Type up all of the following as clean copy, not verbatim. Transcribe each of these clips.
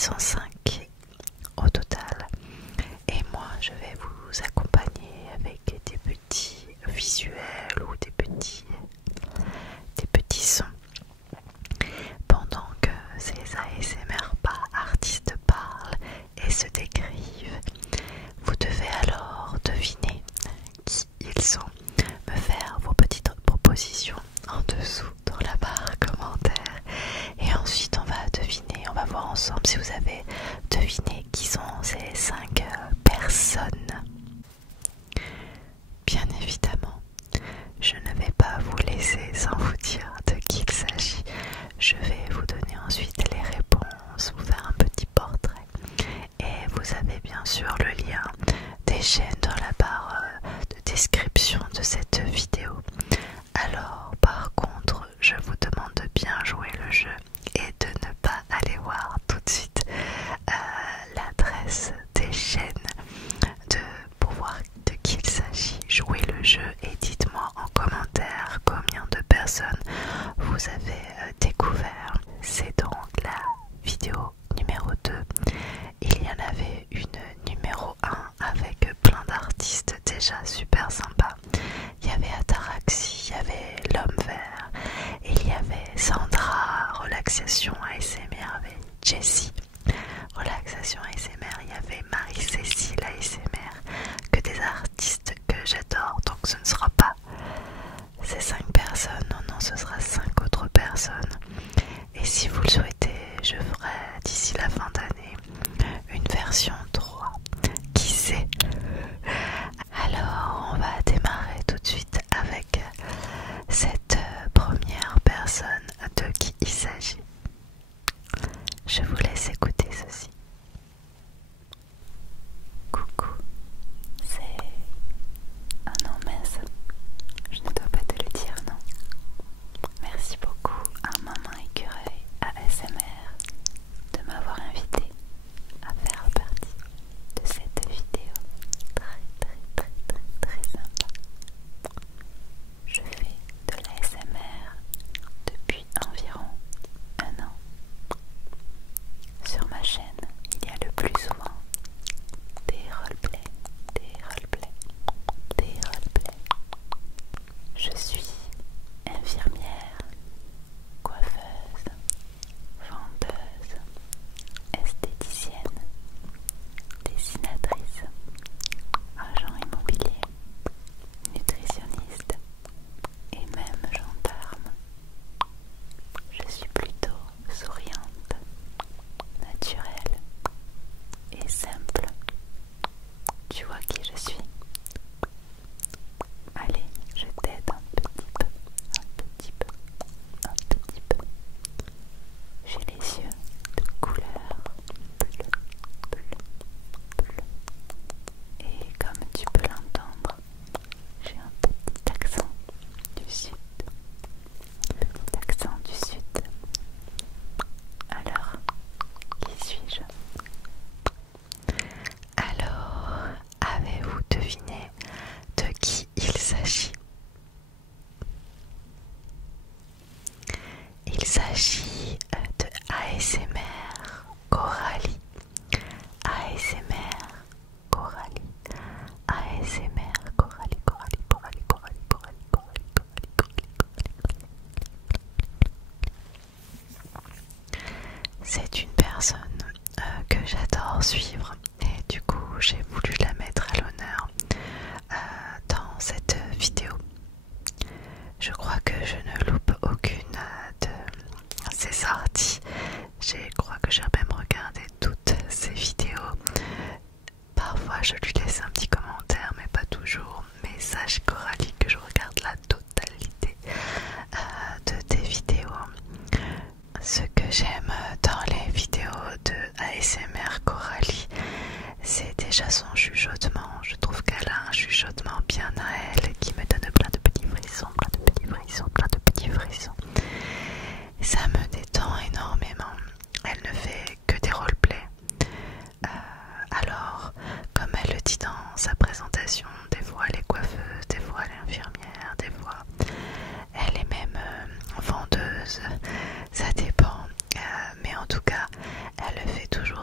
sont 5 au total. Et moi, je vais vous accompagner avec des petits visuels ou des petits sons. Pendant que ces ASMR artistes parlent et se décrivent, vous devez alors deviner qui ils sont, me faire vos petites propositions en dessous dans la barre commentaire, et ensuite on va deviner, on va voir ensemble si vous avez deviné qui sont ces 5 personnes. Bien évidemment, je ne vais pas vous laisser sans vous dire de qui il s'agit. Je vais vous donner ensuite les réponses, vous faire un petit portrait, et vous avez bien sûr le lien des chaînes dans la barre de description de cette vidéo. Alors par contre, je vous demande de bien jouer le jeu et de ne pas aller voir tout de suite l'adresse des chaînes pour voir de qui il s'agit. Jouez le jeu et dites-moi en commentaire combien de personnes vous avez découvert. C'est donc la vidéo numéro 2. Il y en avait une numéro 1 avec plein d'artistes déjà super sympas. Il y avait Ataraxie, il y avait L'Homme Vert, il y avait Sandra, Relaxation ASMR avec Jessie, Relaxation ASMR, il y avait Marie-Cécile ASMR, que des artistes que j'adore, donc ce ne sera pas ces 5 personnes, non, ce sera 5 autres personnes. Et si vous le souhaitez, je ferai d'ici la fin d'année une version 3, qui sait. Alors on va démarrer tout de suite avec cette première personne. De qui il s'agit? Je vous laisse écouter ceci. Coucou, c'est... Oh non mince, je ne dois pas te le dire, non. Merci beaucoup à Maman Écureuil ASMR de m'avoir invité à faire partie de cette vidéo très sympa. Je fais de l'ASMR depuis environ 1 an. Sur ma chaîne, il y a le plus souvent des roleplays. Je suis infirmière, coiffeuse, vendeuse, esthéticienne, dessinatrice, agent immobilier, nutritionniste et même gendarme. Je suis plutôt souriante, naturelle et simple. Tu vois qui je suis? Allez, je t'aide un petit peu. J'ai les yeux de couleur bleu. Et comme tu peux l'entendre, j'ai un petit accent du sud. Alors, qui suis-je? Alors, avez-vous deviné de qui il s'agit? Il s'agit de ASMR Coralie. ASMR Coralie. ASMR Coralie. C'est une personne que j'adore suivre, et du coup j'ai voulu la mettre à l'honneur dans cette vidéo. Je crois que je ne loupe aucune de ses sorties. Je crois que j'ai même regardé toutes ses vidéos. Parfois je lui laisse un petit commentaire, mais pas toujours. Mais sache Coralie que je regarde la totalité de tes vidéos. Ce que j'aime dans les vidéos de ASMR Coralie, c'est déjà son chuchotement. Je trouve qu'elle a un chuchotement bien à elle qui me donne plein de petits frissons. Ça me détend énormément. Elle ne fait que des roleplays. Alors, comme elle le dit dans sa présentation, des fois elle est coiffeuse, des fois elle est infirmière, des fois elle est même vendeuse. Ça dépend. Mais en tout cas, elle fait toujours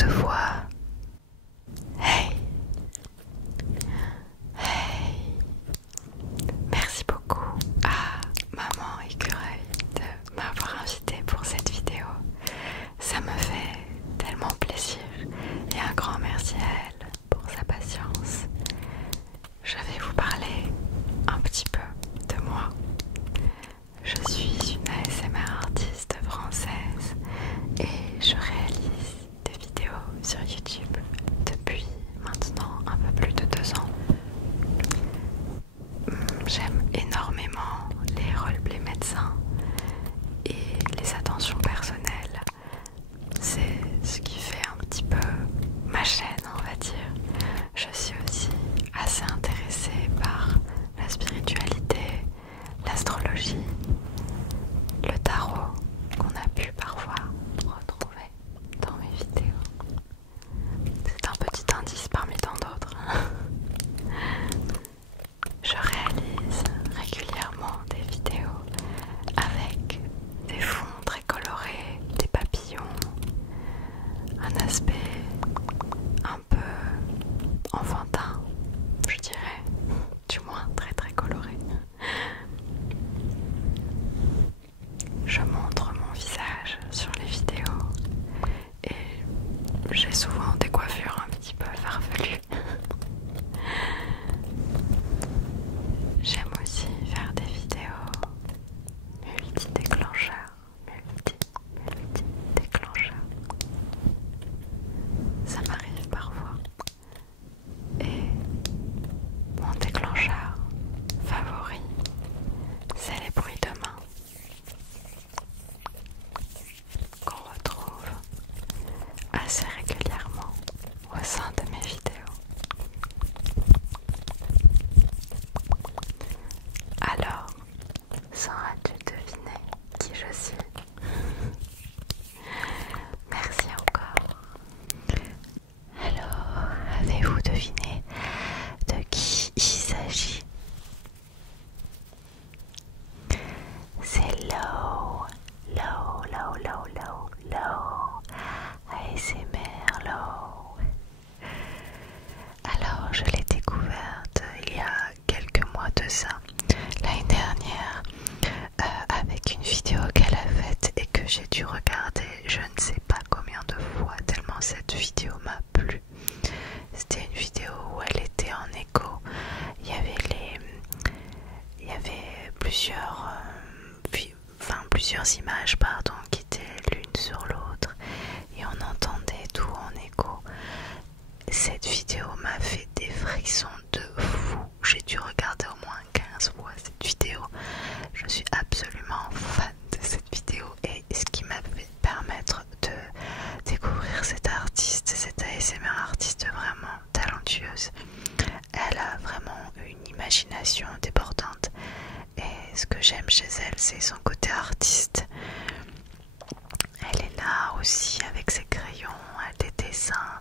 se voit. Hey! Hey! Merci beaucoup à Maman Écureuil de m'avoir invité pour cette vidéo. Ça me fait tellement plaisir et un grand merci à elle pour sa patience. Je vais vous parler un petit peu de moi. Je suis une ASMR artiste française et je réalise des vidéos sur YouTube depuis maintenant un peu plus de 2 ans. J'aime énormément les roleplay médecins et les attentions personnelles. C'est ce qui fait un petit peu ma chaîne, on va dire. Je suis aussi assez intéressée par la spiritualité, l'astrologie, le tarot qu'on a pu parfois retrouver dans mes vidéos. C'est un petit indice parmi tant d'autres. Je réalise régulièrement des vidéos avec des fonds très colorés, des papillons, un aspect un peu enfantin, je dirais, du moins très très coloré. Je montre mon visage sur les vidéos et j'ai souvent des coiffures un petit peu farfelues. J'aime aussi faire des vidéos multi-déclencheurs. Multi-déclencheurs. Ça m'arrive parfois. Et mon déclencheur favori, c'est les bruits de main qu'on retrouve assez régulièrement au sein de mes vidéos. Alors, sauras-tu deviner qui je suis? Merci encore. Alors, avez-vous deviné de qui il s'agit? C'est Lo, ASMR Lo. Alors, je l'ai découverte il y a quelques mois de ça, l'année dernière, avec une vidéo qu'elle a faite et que j'ai dû regarder je ne sais pas combien de fois tellement cette vidéo m'a plu. C'était une vidéo où elle était en écho. Il y avait plusieurs images qui étaient l'une sur l'autre et on entendait tout en écho. Cette vidéo m'a fait des frissons de fou. J'ai dû regarder au moins 15 fois cette vidéo. Je suis absolument fan de cette vidéo et ce qui m'a fait permettre de découvrir cette ASMR artiste vraiment talentueuse. Elle a vraiment une imagination débordante et ce que j'aime chez elle, c'est son côté artiste. Elle est là aussi avec ses crayons, elle a des dessins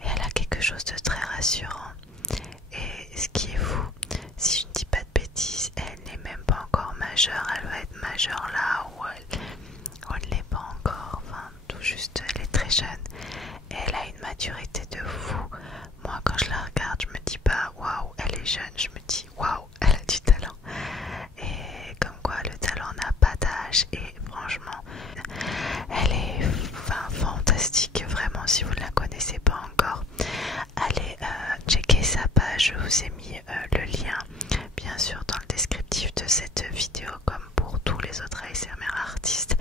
et elle a quelque chose de très rassurant. Et ce qui est fou, si je ne dis pas de bêtises, elle n'est même pas encore majeure. Elle va être majeure là où elle ne l'est pas encore, enfin tout juste, elle est très jeune et elle a une maturité de fou. Moi quand je la regarde, je me dis pas waouh elle est jeune, je me dis waouh elle a du talent. Et comme quoi le talent n'a pas d'âge et franchement elle est fantastique, vraiment. Si vous ne la connaissez pas encore, allez checker sa page, je vous ai mis le lien bien sûr dans le descriptif de cette vidéo comme pour tous les autres ASMR artistes,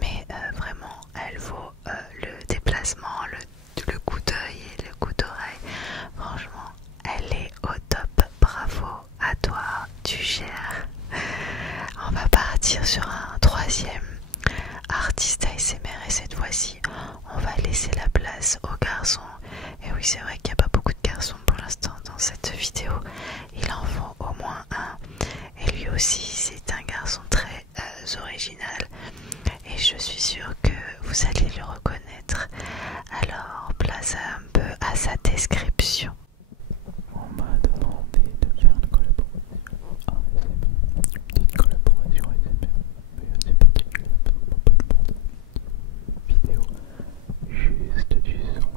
mais vraiment elle vaut le déplacement, le coup d'œil et le coup d'oreille. Franchement elle est au top, bravo à toi, tu gères. On va partir sur un troisième artiste ASMR et cette fois-ci on va laisser la place aux garçons. Et oui, c'est vrai qu'il n'y a pas beaucoup de garçons pour l'instant dans cette vidéo, il en faut au moins un et lui aussi c'est un garçon très original et je suis sûre que vous allez le reconnaître. Alors place un peu à sa description. On m'a demandé de faire une collaboration ASMR, une petite collaboration ASMR, mais assez particulière parce qu'on m'a pas demandé vidéo, juste du son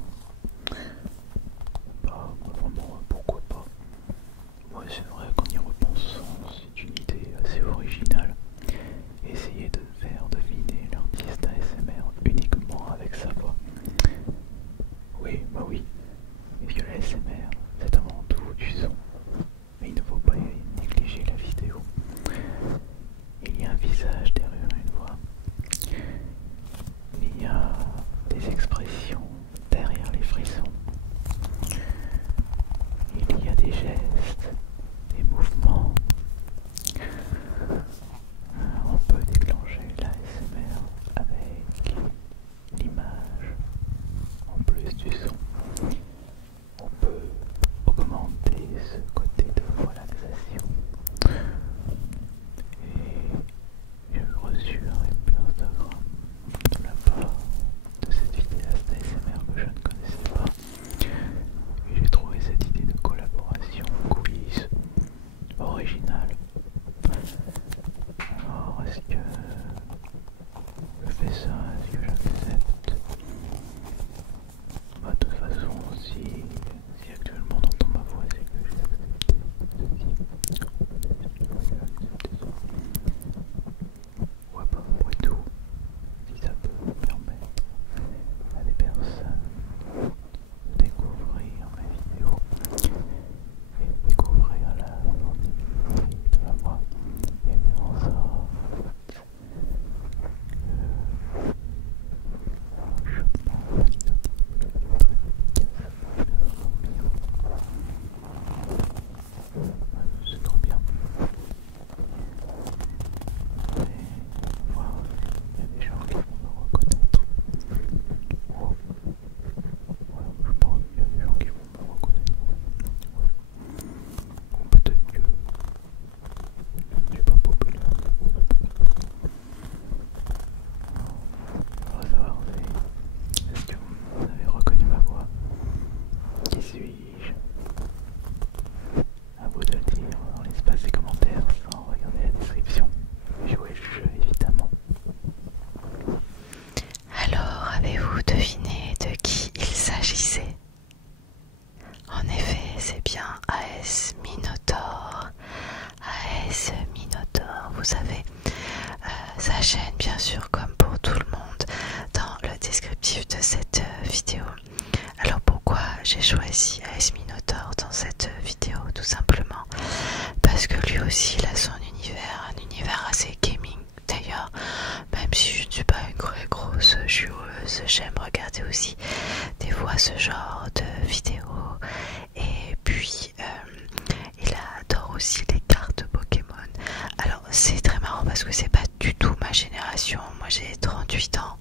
descriptif de cette vidéo. Alors pourquoi j'ai choisi AS Minotaur dans cette vidéo? Tout simplement parce que lui aussi il a son univers, un univers assez gaming. D'ailleurs, même si je ne suis pas une grosse joueuse, j'aime regarder aussi des fois ce genre de vidéos. Et puis il adore aussi les cartes Pokémon. Alors c'est très marrant parce que c'est pas du tout ma génération. Moi j'ai 38 ans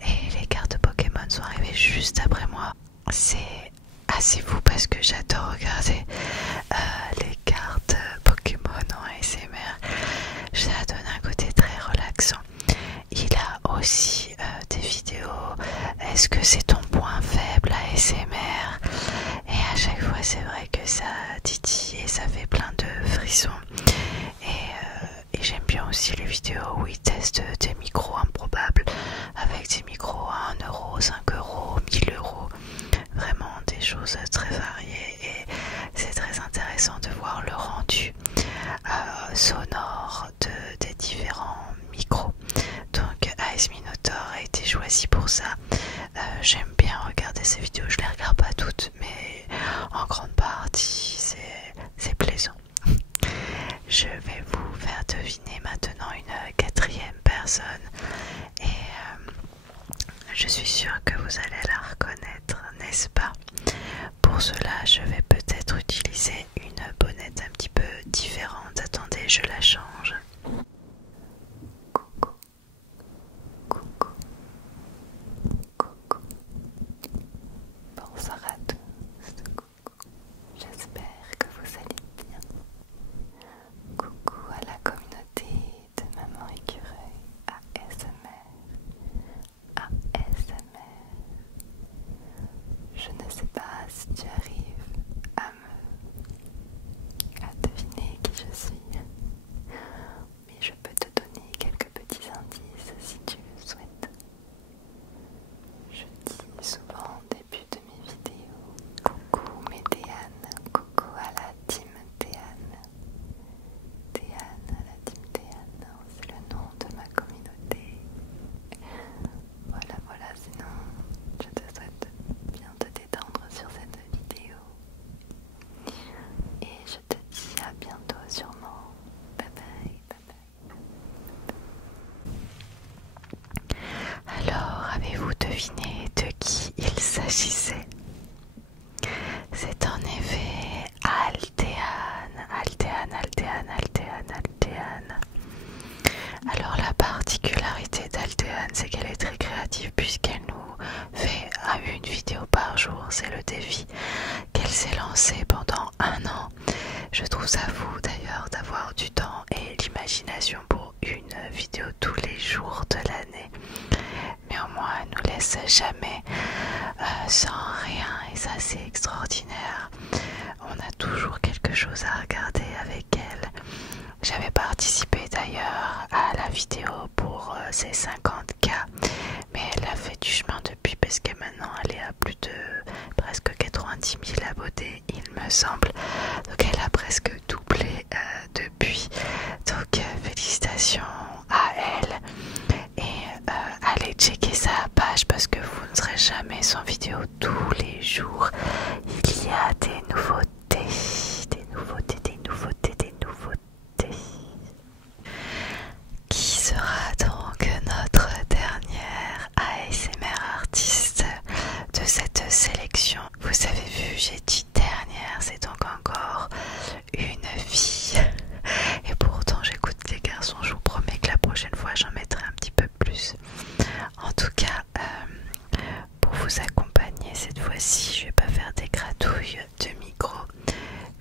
et les cartes Pokémon sont arrivées juste après moi. C'est assez fou parce que j'adore regarder les cartes Pokémon en ASMR. Ça donne un côté très relaxant. Il a aussi des vidéos. Est-ce que c'est ton point faible ASMR? Et à chaque fois c'est vrai que ça titille et ça fait plein de frissons. Et j'aime bien aussi les vidéos où il teste des micros improbables avec des micros à 1 euro, 5 euros, 1000 euros. Vraiment des choses très variées et c'est très intéressant de voir le rendu sonore des différents micros. Donc AS Minotaur a été choisi pour ça. J'aime bien regarder ces vidéos, je les regarde pas toutes mais en grande partie c'est plaisant. Je vais vous faire deviner maintenant une 4e personne et je suis sûre que vous allez la reconnaître, n'est-ce pas? Pour cela, je vais peut-être utiliser une bonnette un petit peu différente. Attendez, je la change. Coucou, coucou, coucou. Bonsoir à tous, coucou. J'espère que vous allez bien. Coucou à la communauté de Maman Écureuil ASMR. Je ne sais pas si tu arrives à deviner qui je suis, mais je peux te donner quelques petits indices si tu le souhaites. Je dis souvent au début de mes vidéos coucou mes Théane, coucou à la team Théane. Théane, la team Théane, c'est le nom de ma communauté. Voilà, sinon je te souhaite bien te détendre sur cette vidéo. Et je te dis à bientôt sûrement. Bye bye, bye bye. Alors, avez-vous deviné de qui il s'agissait? C'est en effet Altéane. Alors la particularité d'Altéane, c'est qu'elle est très créative puisqu'elle nous fait une vidéo par jour. C'est le défi qu'elle s'est lancé pendant 1 an. Je trouve ça fou d'ailleurs d'avoir du temps et l'imagination pour une vidéo tous les jours de l'année. Mais au moins elle nous laisse jamais sans rien et ça c'est extraordinaire. On a toujours quelque chose à regarder avec elle. J'avais participé d'ailleurs à la vidéo pour ses 50K, mais elle a fait du chemin depuis parce que maintenant elle est à plus de presque 90 000 abonnés il me semble. Donc elle a presque doublé depuis. Donc félicitations à elle et allez checker sa page parce que vous ne serez jamais sans vidéo tous les jours. Il y a des nouveautés. Qui sera donc notre dernière ASMR artiste de cette sélection? Vous avez vu, j'ai dit dernière, c'est donc encore une fille. Et pourtant j'écoute les garçons, je vous promets que la prochaine fois j'en mettrai un petit peu plus. En tout cas, pour vous accompagner cette fois-ci, je vais pas faire des gratouilles de micro.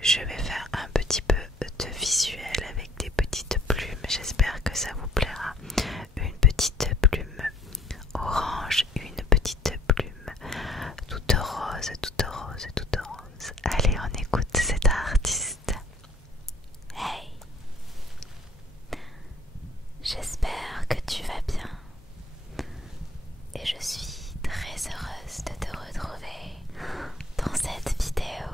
Je vais faire un petit peu de visuel avec des petites plumes. J'espère que ça vous plaira. Une petite plume orange, une petite plume toute rose. Allez, on écoute cet artiste. Hey, j'espère que tu vas bien et je suis très heureuse de te retrouver dans cette vidéo.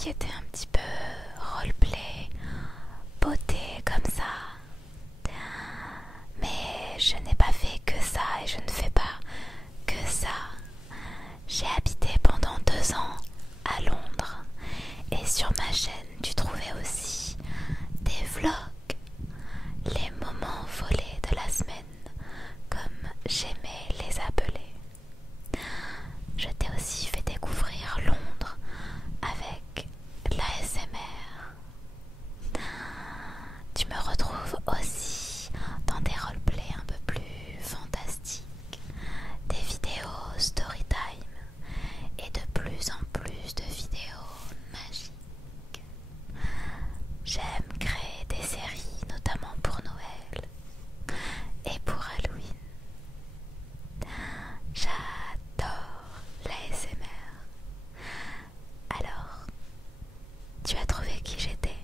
qui était un petit peu roleplay, beauté comme ça. Mais je n'ai pas fait que ça et je ne fais pas que ça. J'ai habité pendant 2 ans à Londres et sur ma chaîne tu trouvais aussi des vlogs, les moments volés de la semaine comme j'aimais les appeler. Je t'ai aussi fait découvrir Londres avec l'ASMR. Tu me retrouves aussi dans des roleplays un peu plus fantastiques, des vidéos story time et de plus en plus de vidéos magiques. J'aime créer des séries, notamment pour Noël et pour Halloween. J'adore l'ASMR. Alors, tu as trouvé qui j'étais?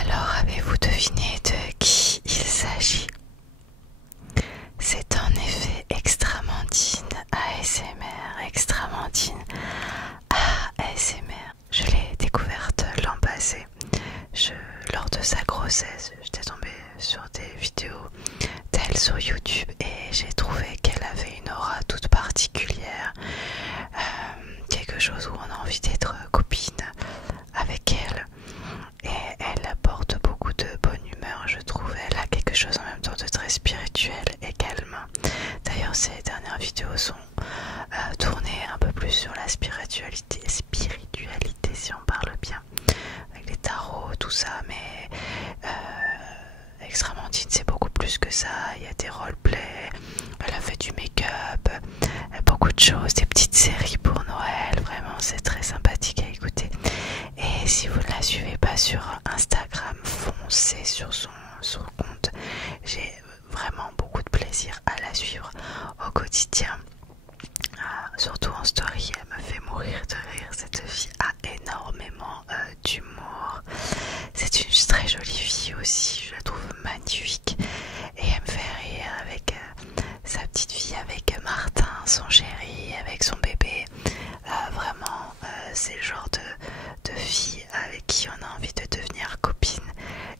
Alors, avez-vous deviné de qui il s'agit? C'est en effet Extramandine ASMR. Extramandine ASMR. Je l'ai découverte l'an passé. Lors de sa grossesse, j'étais tombée sur des vidéos d'elle sur YouTube et j'ai trouvé qu'elle avait une aura toute particulière. Quelque chose où on a envie d'être copine avec elle. Et elle apporte beaucoup de bonne humeur, je trouve. Elle a quelque chose en même temps de très spirituel et calme. D'ailleurs, ses dernières vidéos sont tournées un peu plus sur la spiritualité si on parle bien, avec les tarots, tout ça, mais Extramandine c'est beaucoup plus que ça. Il y a des roleplays, elle a fait du make-up, beaucoup de choses, des petites séries pour Noël, vraiment c'est très sympathique à écouter. Et si vous ne la suivez pas sur Instagram, foncez sur son compte. J'ai vraiment beaucoup de plaisir à la suivre au quotidien. Surtout en story, elle me fait mourir de rire. Cette fille a énormément d'humour. C'est une très jolie fille aussi, je la trouve magnifique. Et elle me fait rire avec sa petite fille, avec Martin, son chéri, avec son bébé. Vraiment, c'est le genre de fille avec qui on a envie de devenir copine.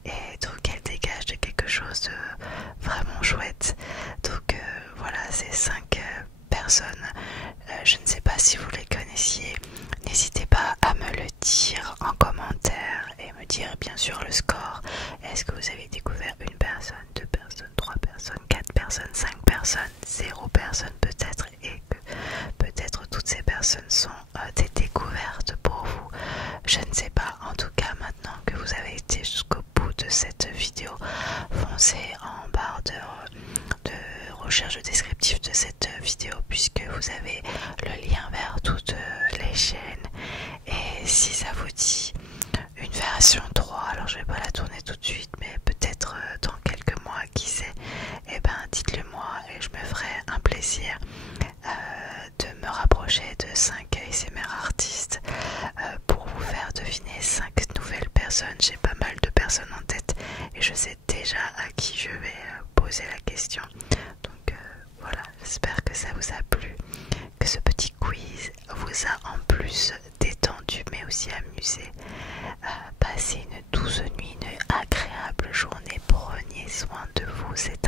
Et donc elle dégage de quelque chose de vraiment chouette. Donc voilà, ces 5 personnes. Je ne sais pas si vous les connaissiez. N'hésitez pas à me le dire en commentaire et me dire bien sûr le score. Est-ce que vous avez découvert une personne, 2 personnes, 3 personnes, 4 personnes, 5 personnes, 0 personnes peut-être, et que peut-être toutes ces personnes sont des découvertes pour vous. Je ne sais pas. En tout cas, maintenant que vous avez été jusqu'au bout de cette vidéo, foncez en barre de recherche descriptive de cette vidéo puisque vous avez le lien vers toutes les chaînes. Et si ça vous dit une version 3, alors je vais pas la tourner tout de suite, mais peut-être dans quelques mois, qui sait, et ben dites-le moi et je me ferai un plaisir de me rapprocher de 5 ASMR artistes pour vous faire deviner 5 nouvelles personnes. J'ai pas mal de personnes en tête et je sais déjà à qui je vais poser la question. Donc voilà, j'espère que ça vous a plu, que ce petit quiz vous a en plus détendu mais aussi amusé. Passez une douce nuit, une agréable journée, prenez soin de vous, c'est